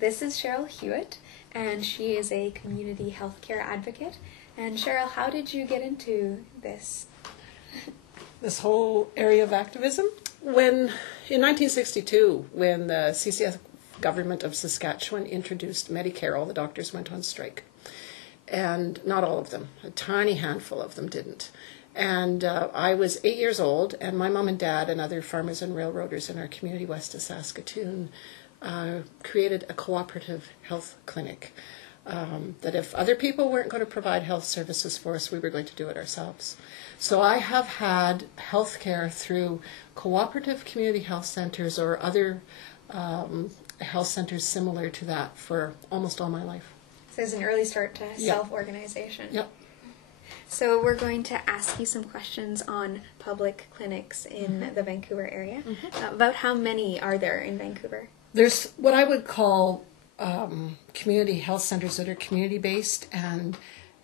This is Cheryl Hewitt, and she is a community healthcare advocate. And Cheryl, how did you get into this? This whole area of activism? In 1962, when the CCF government of Saskatchewan introduced Medicare, all the doctors went on strike. And not all of them, a tiny handful of them didn't. And I was 8 years old, and my mom and dad and other farmers and railroaders in our community west of Saskatoon created a cooperative health clinic. That if other people weren't going to provide health services for us, we were going to do it ourselves. So I have had health care through cooperative community health centers or other health centers similar to that for almost all my life. So there's an early start to self-organization. Yep. So we're going to ask you some questions on public clinics in the Vancouver area. About how many are there in Vancouver? There's what I would call community health centers that are community-based, and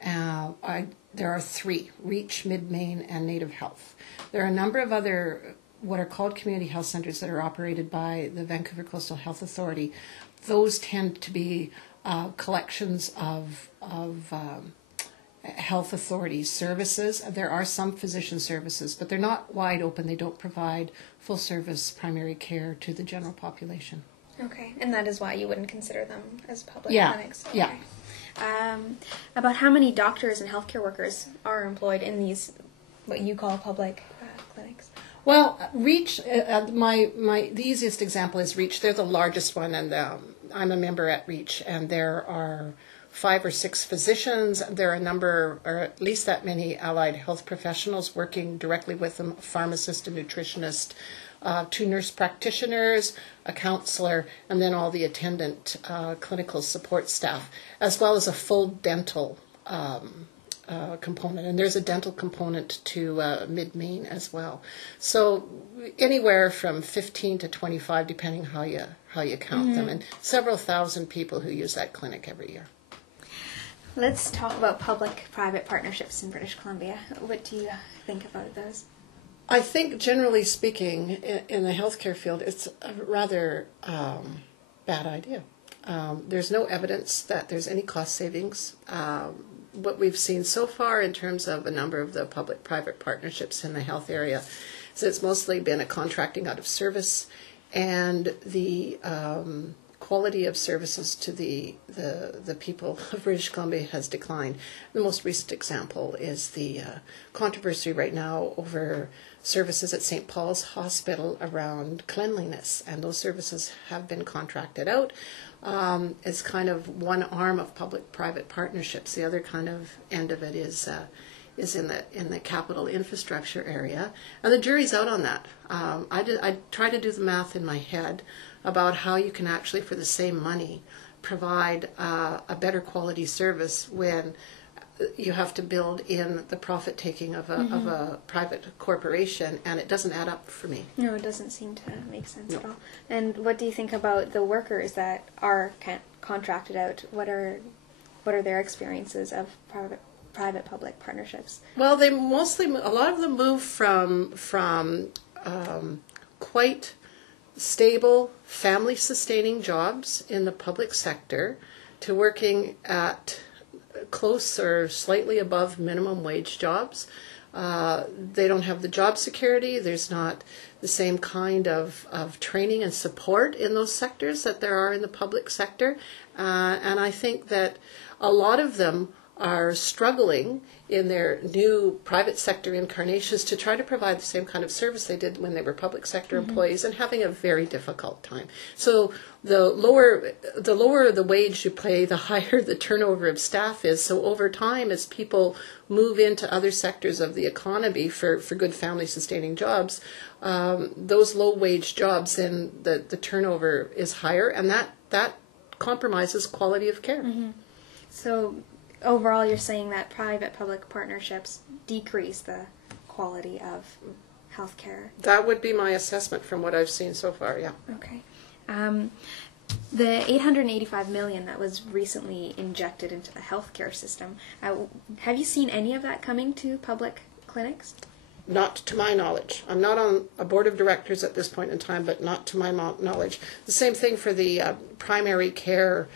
there are three: Reach, Mid-Main, and Native Health. There are a number of other what are called community health centers that are operated by the Vancouver Coastal Health Authority. Those tend to be collections of health authorities services. There are some physician services, but they're not wide open. They don't provide full service primary care to the general population. Okay, and that is why you wouldn't consider them as public clinics. Okay. Yeah. About how many doctors and healthcare workers are employed in these, what you call public clinics? Well, Reach, the easiest example is Reach. They're the largest one, and I'm a member at Reach, and there are 5 or 6 physicians. There are a number, or at least that many, allied health professionals working directly with them: a pharmacist, a nutritionist, 2 nurse practitioners, a counselor, and then all the attendant clinical support staff, as well as a full dental component. And there's a dental component to Mid-Main as well. So anywhere from 15 to 25, depending how you count them, and several thousand people who use that clinic every year. Let's talk about public-private partnerships in British Columbia. What do you think about those? I think, generally speaking, in the healthcare field, it's a rather bad idea. There's no evidence that there's any cost savings. What we've seen so far in terms of a number of the public-private partnerships in the health area is it's mostly been a contracting out of service, and the quality of services to the people of British Columbia has declined. The most recent example is the controversy right now over services at St. Paul's Hospital around cleanliness, and those services have been contracted out as kind of one arm of public-private partnerships. The other kind of end of it is in the capital infrastructure area, and the jury's out on that. I try to do the math in my head about how you can actually, for the same money, provide a better quality service when you have to build in the profit taking of a private corporation, and it doesn't add up for me. No, it doesn't seem to make sense at all. And what do you think about the workers that are contracted out? What are their experiences of private-public partnerships? Well, a lot of them move from quite stable, family-sustaining jobs in the public sector to working at close or slightly above minimum wage jobs. They don't have the job security. There's not the same kind of training and support in those sectors that there are in the public sector. And I think that a lot of them are struggling in their new private sector incarnations to try to provide the same kind of service they did when they were public sector employees, and having a very difficult time. So the lower the wage you pay, the higher the turnover of staff is. So over time, as people move into other sectors of the economy for good family sustaining jobs, those low wage jobs, then the turnover is higher, and that compromises quality of care. So overall, you're saying that private-public partnerships decrease the quality of healthcare. That would be my assessment from what I've seen so far, yeah. Okay. The $885 million that was recently injected into the healthcare system, have you seen any of that coming to public clinics? not to my knowledge. I'm not on a board of directors at this point in time, but not to my knowledge. The same thing for the primary care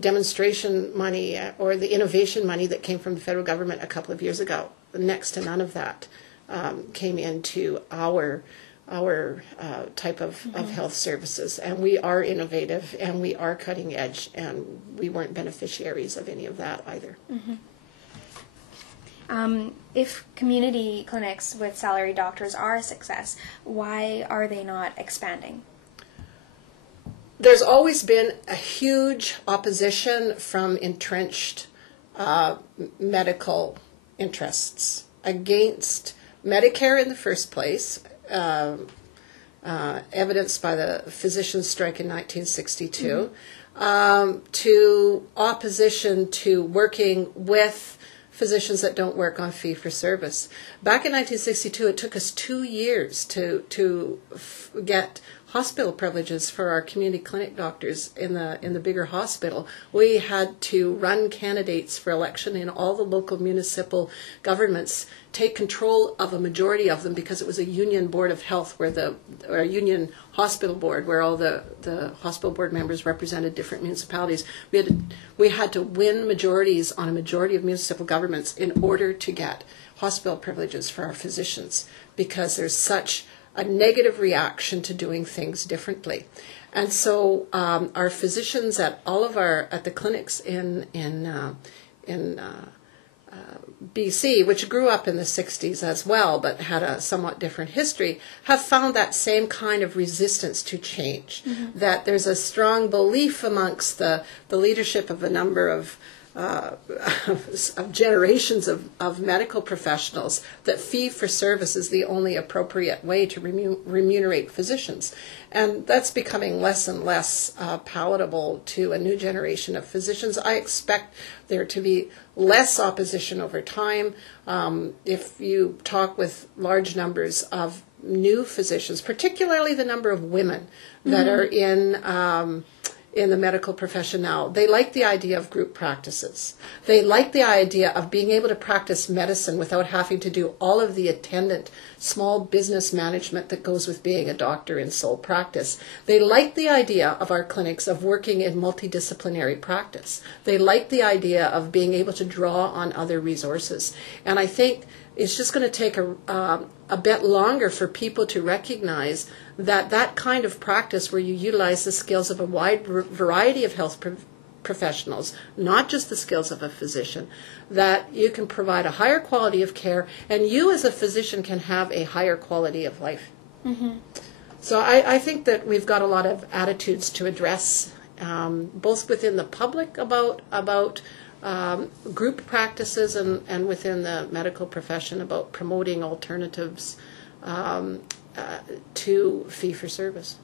demonstration money or the innovation money that came from the federal government a couple of years ago. Next to none of that came into our type of health services. And we are innovative and we are cutting edge, and we weren't beneficiaries of any of that either. Mm-hmm. If community clinics with salaried doctors are a success, why are they not expanding? There's always been a huge opposition from entrenched medical interests against Medicare in the first place, evidenced by the physicians' strike in 1962, to opposition to working with physicians that don't work on fee-for-service. Back in 1962, it took us 2 years to get hospital privileges for our community clinic doctors in the bigger hospital. We had to run candidates for election in all the local municipal governments, take control of a majority of them because it was a union board of health or a union hospital board where all the hospital board members represented different municipalities. We had to win majorities on a majority of municipal governments in order to get hospital privileges for our physicians, because there's such a negative reaction to doing things differently. And so our physicians at the clinics in BC, which grew up in the 60s as well, but had a somewhat different history, have found that same kind of resistance to change. Mm-hmm. That there's a strong belief amongst the leadership of a number of generations of medical professionals that fee-for-service is the only appropriate way to remunerate physicians. And that's becoming less and less palatable to a new generation of physicians. I expect there to be less opposition over time. If you talk with large numbers of new physicians, particularly the number of women that are in the medical profession now, they like the idea of group practices. They like the idea of being able to practice medicine without having to do all of the attendant small business management that goes with being a doctor in sole practice. They like the idea of our clinics of working in multidisciplinary practice. They like the idea of being able to draw on other resources. And I think it's just going to take a bit longer for people to recognize that kind of practice where you utilize the skills of a wide variety of health professionals, not just the skills of a physician, that you can provide a higher quality of care, and you as a physician can have a higher quality of life. Mm-hmm. So I think that we've got a lot of attitudes to address, both within the public about group practices and within the medical profession about promoting alternatives to fee-for-service.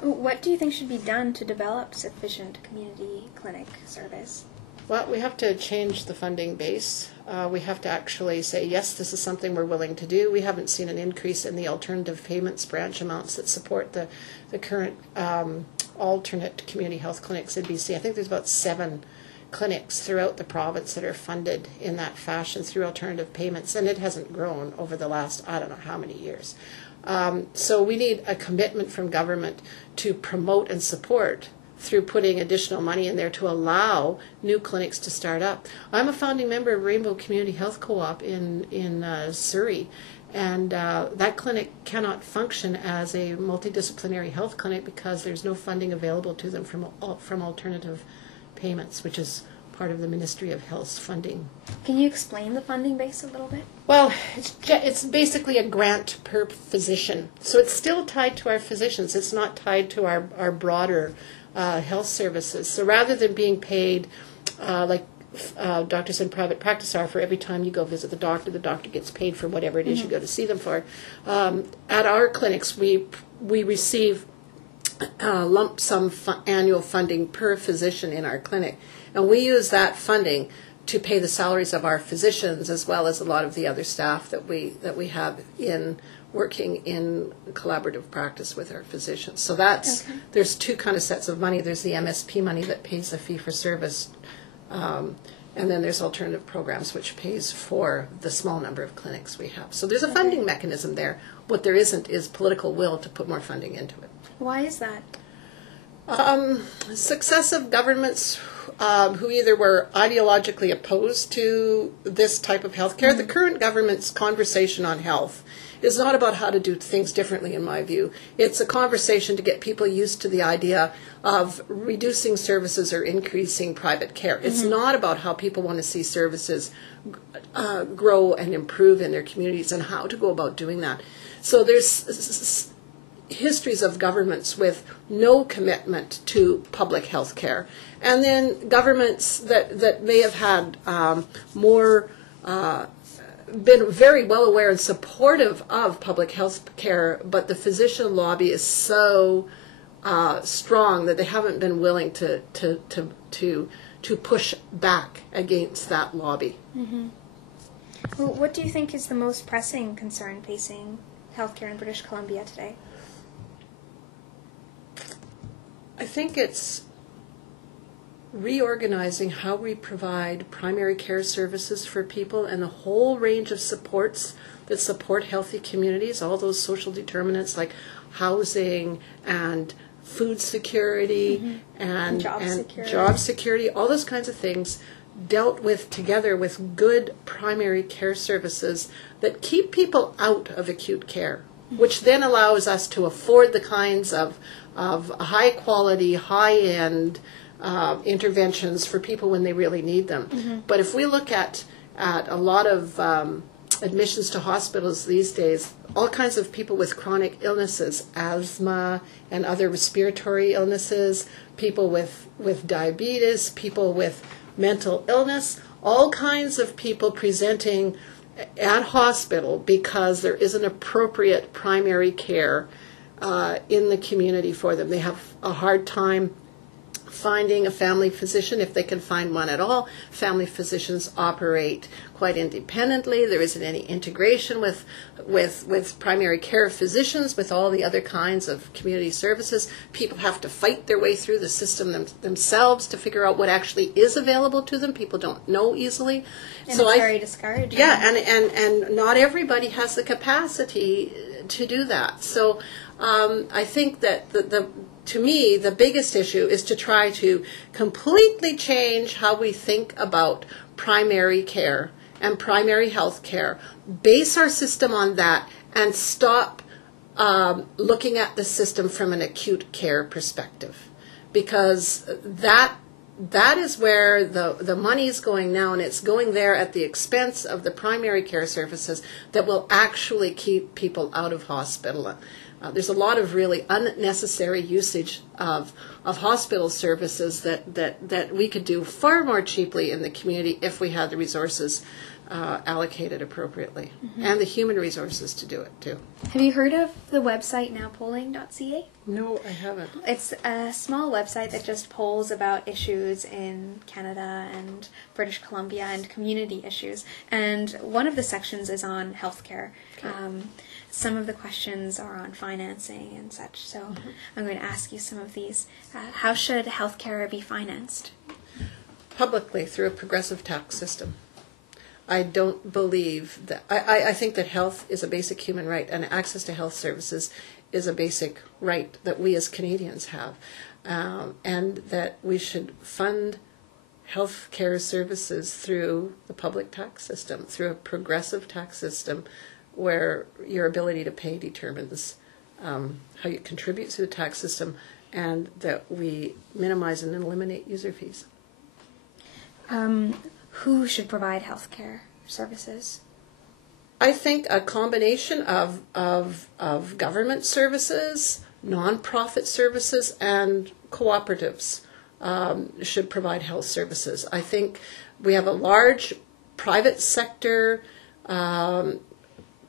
What do you think should be done to develop sufficient community clinic service? Well, we have to change the funding base. We have to actually say, yes, this is something we're willing to do. We haven't seen an increase in the alternative payments branch amounts that support the current alternate community health clinics in BC. I think there's about 7 clinics throughout the province that are funded in that fashion through alternative payments, and it hasn't grown over the last, I don't know how many years. So we need a commitment from government to promote and support through putting additional money in there to allow new clinics to start up. I'm a founding member of Rainbow Community Health Co-op in Surrey, and that clinic cannot function as a multidisciplinary health clinic because there's no funding available to them from alternative payments, which is part of the Ministry of Health's funding. Can you explain the funding base a little bit? Well, it's basically a grant per physician. So it's still tied to our physicians. It's not tied to our broader health services. So rather than being paid like doctors in private practice are for every time you go visit the doctor gets paid for whatever it is you go to see them for. At our clinics, we receive lump sum annual funding per physician in our clinic. And we use that funding to pay the salaries of our physicians as well as a lot of the other staff that we have in working in collaborative practice with our physicians. So there's 2 kind of sets of money. There's the MSP money that pays the fee-for-service And then there's alternative programs which pays for the small number of clinics we have. So there's a funding mechanism there. What there isn't is political will to put more funding into it. Why is that? Successive governments who either were ideologically opposed to this type of healthcare. The current government's conversation on health is not about how to do things differently, in my view. It's a conversation to get people used to the idea of reducing services or increasing private care. It's not about how people want to see services grow and improve in their communities and how to go about doing that. So there's histories of governments with no commitment to public health care. And then governments that may have had been very well aware and supportive of public health care, but the physician lobby is so strong that they haven't been willing to push back against that lobby. Mm-hmm. Well, what do you think is the most pressing concern facing healthcare in British Columbia today? I think it's reorganizing how we provide primary care services for people and the whole range of supports that support healthy communities, all those social determinants like housing and food security and job security, all those kinds of things dealt with together with good primary care services that keep people out of acute care, which then allows us to afford the kinds of high quality, high end interventions for people when they really need them. But if we look at a lot of admissions to hospitals these days, all kinds of people with chronic illnesses, asthma and other respiratory illnesses, people with diabetes, people with mental illness, all kinds of people presenting at hospital because there isn't appropriate primary care in the community for them. They have a hard time finding a family physician, if they can find one at all. Family physicians operate quite independently. There isn't any integration with primary care physicians, with all the other kinds of community services. People have to fight their way through the system themselves to figure out what actually is available to them. People don't know easily. And so it's very discouraging. Yeah, and not everybody has the capacity to do that. So I think that to me, the biggest issue is to try to completely change how we think about primary care and primary health care, base our system on that, and stop looking at the system from an acute care perspective. Because that is where the money is going now, and it's going there at the expense of the primary care services that will actually keep people out of hospital. There's a lot of really unnecessary usage of hospital services that we could do far more cheaply in the community if we had the resources allocated appropriately, and the human resources to do it too. Have you heard of the website nowpolling.ca? No, I haven't. It's a small website that just polls about issues in Canada and British Columbia and community issues. And one of the sections is on healthcare. Okay. Some of the questions are on financing and such. So I'm going to ask you some of these. How should healthcare be financed? Publicly, through a progressive tax system. I don't believe that. I think that health is a basic human right, and access to health services is a basic right that we as Canadians have, and that we should fund health care services through the public tax system, through a progressive tax system where your ability to pay determines how you contribute to the tax system, and that we minimize and eliminate user fees. Who should provide health care services? I think a combination of government services, nonprofit services, and cooperatives should provide health services. I think we have a large private sector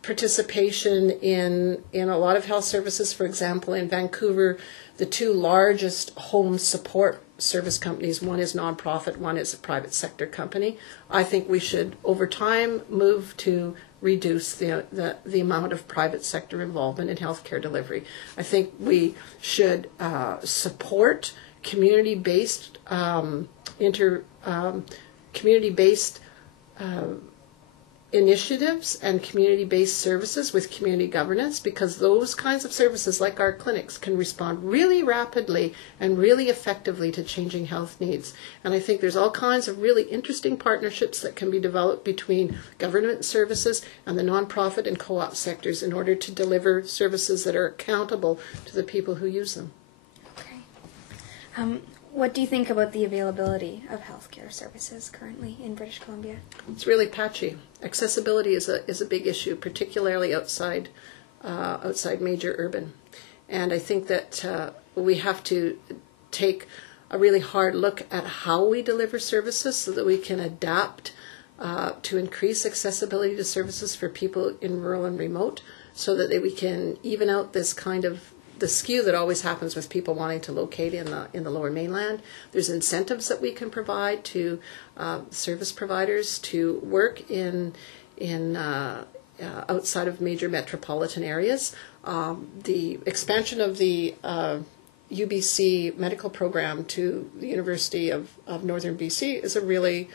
participation in a lot of health services. For example, in Vancouver, the two largest home support service companies, one is nonprofit, one is a private sector company. I think we should, over time, move to reduce the amount of private sector involvement in healthcare delivery. I think we should support community-based community-based initiatives and community-based services with community governance, because those kinds of services, like our clinics, can respond really rapidly and really effectively to changing health needs. And I think there's all kinds of really interesting partnerships that can be developed between government services and the nonprofit and co-op sectors in order to deliver services that are accountable to the people who use them. Okay. What do you think about the availability of healthcare services currently in British Columbia? It's really patchy. Accessibility is a big issue, particularly outside major urban. And I think that we have to take a really hard look at how we deliver services so that we can adapt to increase accessibility to services for people in rural and remote, so that we can even out this kind of the skew that always happens with people wanting to locate in the Lower Mainland. There's incentives that we can provide to service providers to work in outside of major metropolitan areas. The expansion of the UBC medical program to the University of Northern BC is a really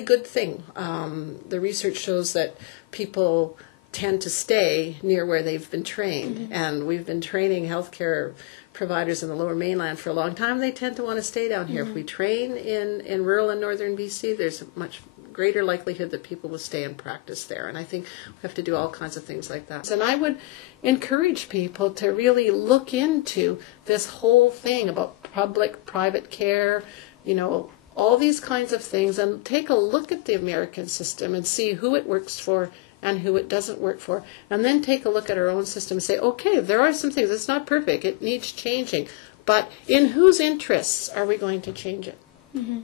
good thing. The research shows that people tend to stay near where they've been trained. Mm-hmm. And we've been training healthcare providers in the Lower Mainland for a long time. They tend to want to stay down here. Mm-hmm. If we train in rural and northern BC, there's a much greater likelihood that people will stay and practice there. And I think we have to do all kinds of things like that. And I would encourage people to really look into this whole thing about public-private care, all these kinds of things, and take a look at the American system and see who it works for and who it doesn't work for, and then take a look at our own system and say, okay, there are some things, it's not perfect, it needs changing, but in whose interests are we going to change it? Mm-hmm.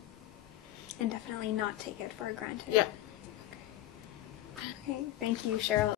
And definitely not take it for granted. Yeah. Okay, thank you, Cheryl.